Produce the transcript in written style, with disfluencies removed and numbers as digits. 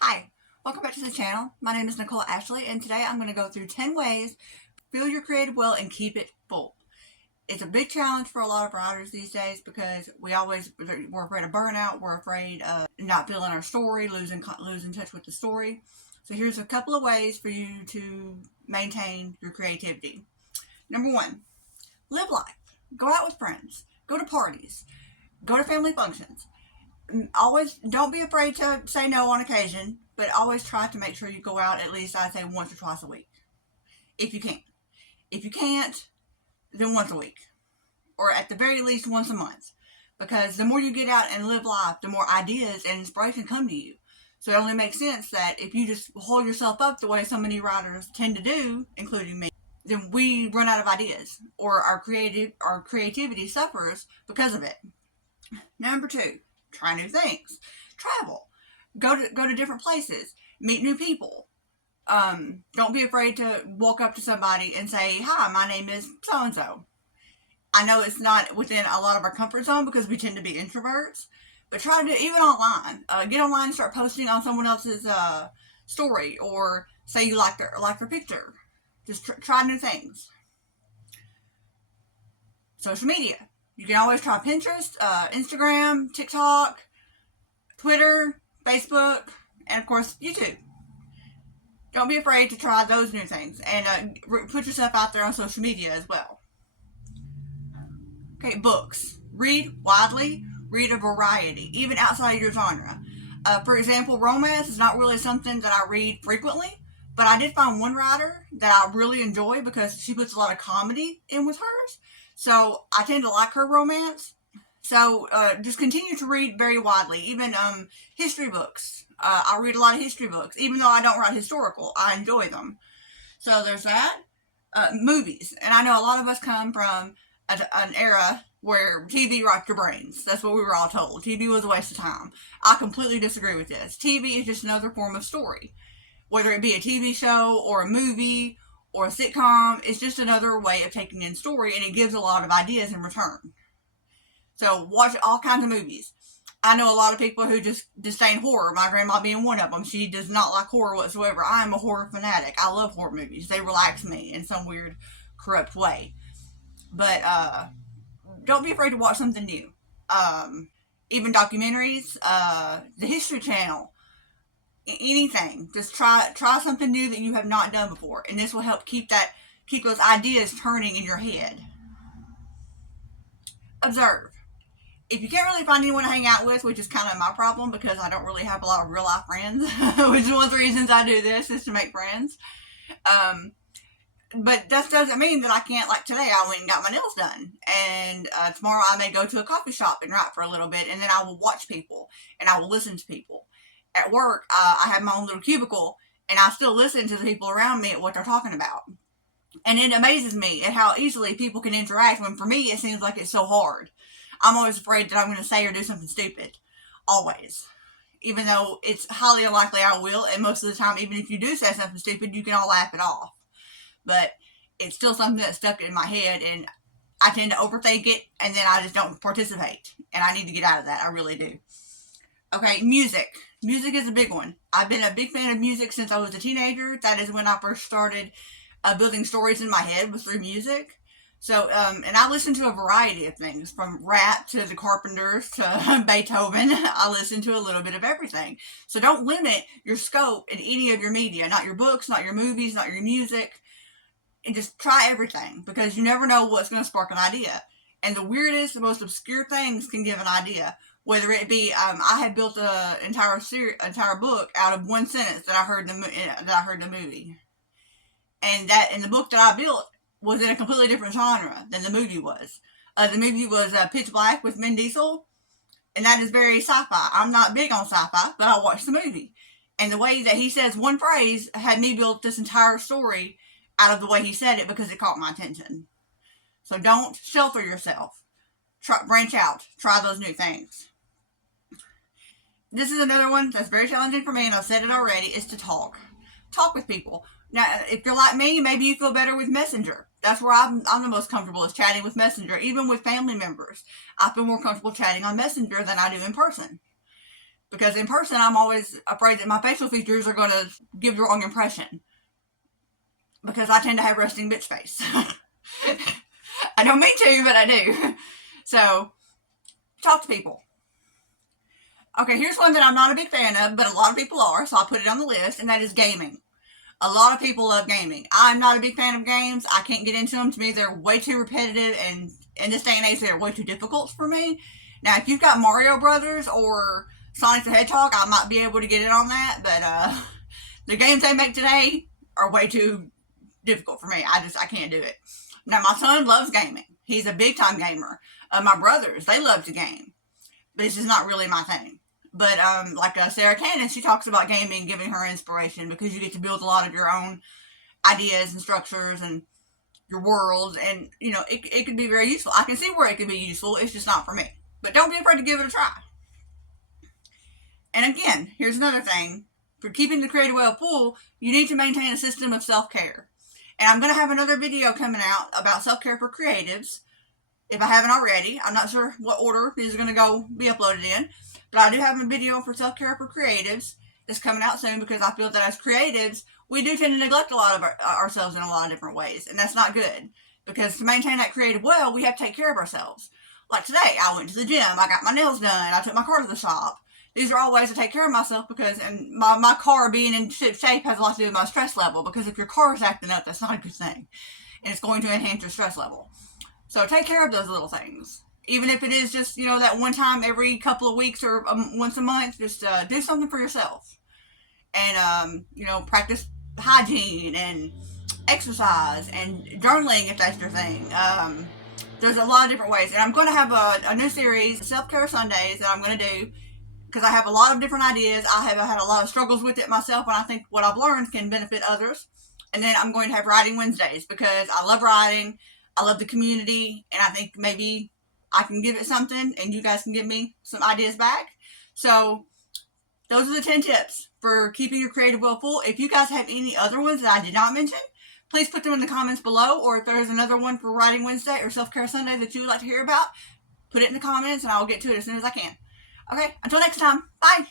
Hi, welcome back to the channel. My name is Nicole Ashley, and today I'm going to go through 10 ways to fill your creative well and keep it full. It's a big challenge for a lot of writers these days because we're afraid of burnout, we're afraid of not feeling our story, losing touch with the story. So here's a couple of ways for you to maintain your creativity. Number one, live life. Go out with friends. Go to parties. Go to family functions. Always don't be afraid to say no on occasion, but always try to make sure you go out at least, I'd say, once or twice a week if you can. If you can't, then once a week, or at the very least once a month, because the more you get out and live life, the more ideas and inspiration come to you. So it only makes sense that if you just hold yourself up the way so many writers tend to do, including me, then we run out of ideas, or our creativity suffers because of it. Number two, try new things. Travel. Go to different places. Meet new people. Don't be afraid to walk up to somebody and say, "Hi, my name is so and so." I know it's not within a lot of our comfort zone because we tend to be introverts, but try to do it even online. Get online and start posting on someone else's story, or say you like their picture. Just try new things. Social media. You can always try Pinterest, Instagram, TikTok, Twitter, Facebook, and of course YouTube. Don't be afraid to try those new things and put yourself out there on social media as well. Okay, books. Read widely, read a variety, even outside of your genre. For example, romance is not really something that I read frequently, but I did find one writer that I really enjoy because she puts a lot of comedy in with hers. So I tend to like her romance. So just continue to read very widely, even history books. I read a lot of history books, even though I don't write historical. I enjoy them. So there's that. Movies, and I know a lot of us come from an era where TV rocked your brains. That's what we were all told. TV was a waste of time. I completely disagree with this. TV is just another form of story. Whether it be a TV show or a movie or a sitcom, it's just another way of taking in story, and it gives a lot of ideas in return. So watch all kinds of movies. I know a lot of people who just disdain horror, my grandma being one of them. She does not like horror whatsoever. I am a horror fanatic. I love horror movies. They relax me in some weird, corrupt way. But don't be afraid to watch something new. Even documentaries, the History Channel, anything. Just try something new that you have not done before, and this will help keep those ideas turning in your head. Observe. If you can't really find anyone to hang out with, which is kind of my problem because I don't really have a lot of real life friends, which is one of the reasons I do this is to make friends. Um, but that doesn't mean that I can't. Like today, I went and got my nails done, and tomorrow I may go to a coffee shop and write for a little bit, and then I will watch people and I will listen to people. At work, I have my own little cubicle, and I still listen to the people around me at what they're talking about. And it amazes me at how easily people can interact when for me it seems like it's so hard. I'm always afraid that I'm going to say or do something stupid. Always. Even though it's highly unlikely I will, and most of the time, even if you do say something stupid, you can all laugh it off. But it's still something that's stuck in my head, and I tend to overthink it, and then I just don't participate. And I need to get out of that. I really do. Okay, music. Music is a big one. I've been a big fan of music since I was a teenager. That is when I first started building stories in my head was through music. So, and I listen to a variety of things from rap to the Carpenters to Beethoven. I listen to a little bit of everything. So don't limit your scope in any of your media, not your books, not your movies, not your music. And just try everything because you never know what's going to spark an idea. And the weirdest, the most obscure things can give an idea. Whether it be, I had built an entire book out of one sentence that I heard in the movie, and the book that I built was in a completely different genre than the movie was. The movie was Pitch Black with Vin Diesel, and that is very sci-fi. I'm not big on sci-fi, but I watched the movie, and the way that he says one phrase had me build this entire story out of the way he said it because it caught my attention. So don't shelter yourself. Branch out. Try those new things. This is another one that's very challenging for me, and I've said it already, is to talk. Talk with people. Now, if you're like me, maybe you feel better with Messenger. That's where I'm the most comfortable, is chatting with Messenger. Even with family members, I feel more comfortable chatting on Messenger than I do in person. Because in person, I'm always afraid that my facial features are going to give the wrong impression. Because I tend to have resting bitch face. I don't mean to, but I do. So, talk to people. Okay, here's one that I'm not a big fan of, but a lot of people are, so I put it on the list, and that is gaming. A lot of people love gaming. I'm not a big fan of games. I can't get into them. To me, they're way too repetitive, and in this day and age, they're way too difficult for me. Now, if you've got Mario Brothers or Sonic the Hedgehog, I might be able to get in on that, but the games they make today are way too difficult for me. I can't do it. Now, my son loves gaming. He's a big time gamer. My brothers, they love to game, but it's just not really my thing. But like Sarah Cannon, she talks about gaming giving her inspiration because you get to build a lot of your own ideas and structures and your worlds, and it could be very useful. I can see where it could be useful. It's just not for me. But don't be afraid to give it a try. And again, here's another thing. For keeping the creative well full, you need to maintain a system of self-care. And I'm going to have another video coming out about self-care for creatives, if I haven't already. I'm not sure what order these are going to be uploaded in. But I do have a video for self-care for creatives that's coming out soon, because I feel that as creatives, we do tend to neglect a lot of ourselves in a lot of different ways. And that's not good. Because to maintain that creative well, we have to take care of ourselves. Like today, I went to the gym. I got my nails done. I took my car to the shop. These are all ways to take care of myself, because and my car being in shape has a lot to do with my stress level, because if your car is acting up, that's not a good thing. And it's going to enhance your stress level. So take care of those little things. Even if it is just, that one time every couple of weeks or once a month, just do something for yourself. And, practice hygiene and exercise and journaling if that's your thing. There's a lot of different ways. And I'm going to have a new series, Self-Care Sundays, that I'm going to do, because I have a lot of different ideas. I have had a lot of struggles with it myself, and I think what I've learned can benefit others. And then I'm going to have Writing Wednesdays, because I love writing. I love the community, and I think maybe I can give it something, and you guys can give me some ideas back. So those are the 10 tips for keeping your creative well full. If you guys have any other ones that I did not mention, please put them in the comments below. Or if there's another one for Writing Wednesday or Self-Care Sunday that you would like to hear about, put it in the comments, and I will get to it as soon as I can. Okay, until next time, bye!